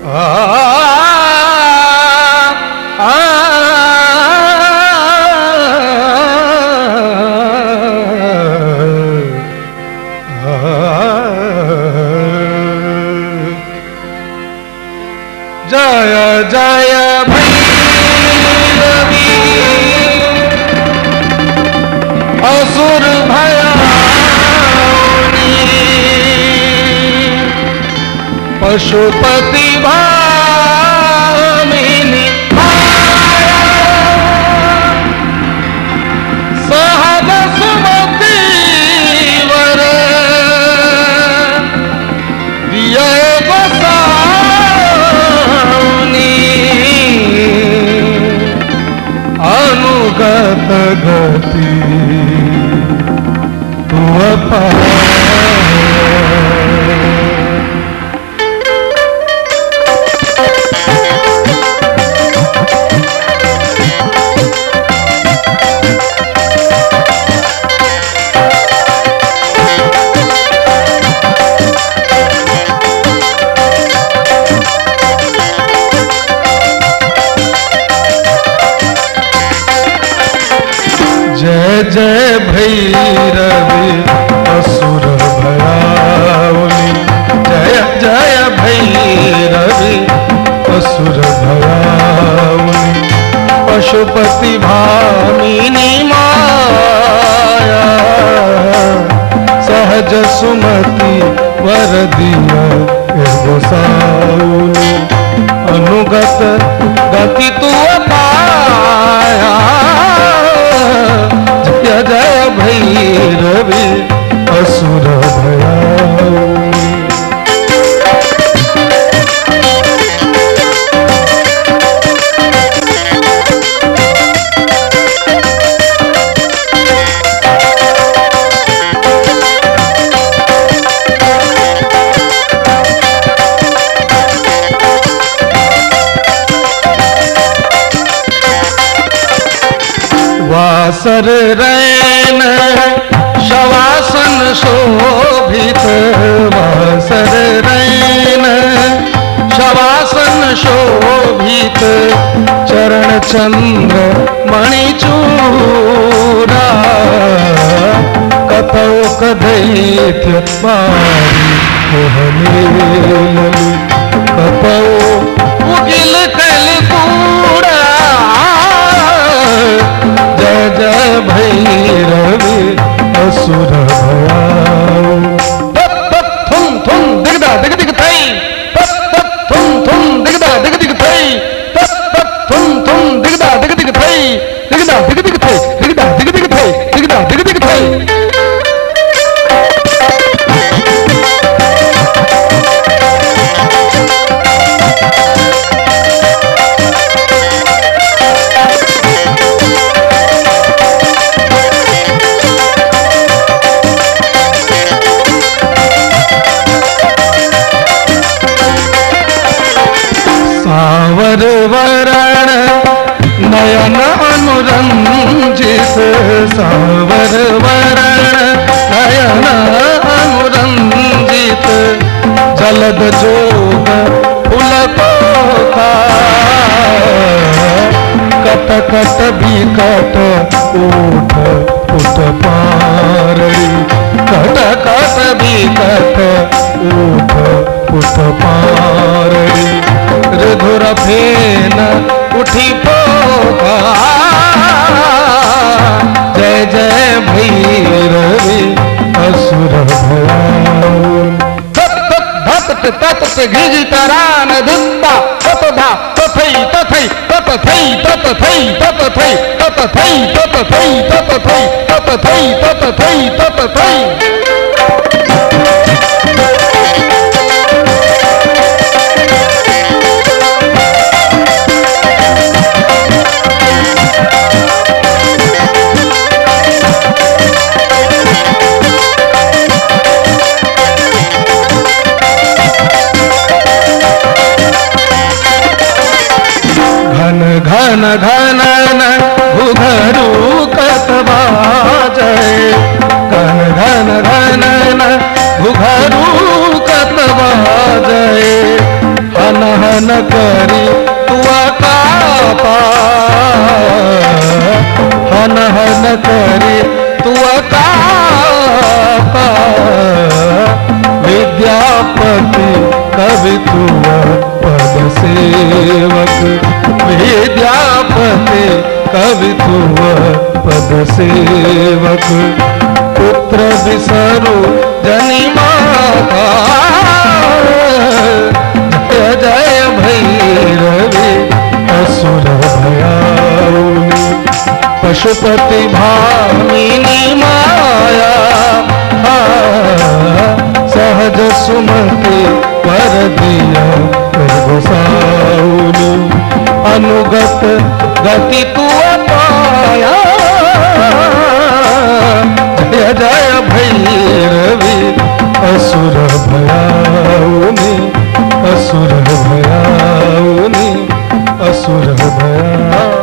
जय जय भैरवी असुर भयानी पशुपति भामिनी सहज सुमति वर दिया अनुगत गति तू अपार। जय जय भैरवी असुर भयावनी जय जय भैरवी असुर भयावनी पशुपति भामिनी माया सहज सुमति वर दिया गोसाउनी अनुगत गति तू पाया। जय भैरवी असुर भयावनी। वासर रैन शवासन शोभित वासर रैन शवासन शोभित चरण चंद्र मणिचूरा कतौक दैत्य मारी मोहनी कतौ उगिल कलकूड़ा। जय जय भैरवी असुर भयावनी। थुम थुम दिगदा दिग दिग थई थुम थुम दिगदा दिग दिग थई थुम थुम दिगदा दिग दिग थई दिगदा दिग दिग थई दिगदा दिग दिग थई दिगदा दिग दिग थई। सावर वरण नयन अनुरंजित सावर वरण नयन अनुरंजित जलद जोग फुलकोता कट कट बिकट उठ उठ पारड़ी कट कट बिकट उठ उठ पारड़ी ऋधुर फेन उठी पोका। जय जय भैरवी असुर भयावनी। तत गिज तरान दुत्ता तत धा तथई तथई तत थई तत थई तत थई तत थई तत थई तत थई तत थई तत थई तत थई। घन घन घुघरू कतबा जय घन घन घन घुघरू कतबा जय हन हन करी तुआ कापा, हन हन करी तुआ कापा, विद्यापति कवि तुआ पद सेवक, विद्यापति कवि तुआ पद सेवक, पुत्र बिसरु जनि माता, जय जय भैरवी असुर भयाउनि, पशुपति भामिनी माया, सहज सुमति कर दिया गोसाउनि, अनुगत गति तू पाया, जय जय भैरवी असुर भयाउनि, असुर भयाउनि, असुर भया।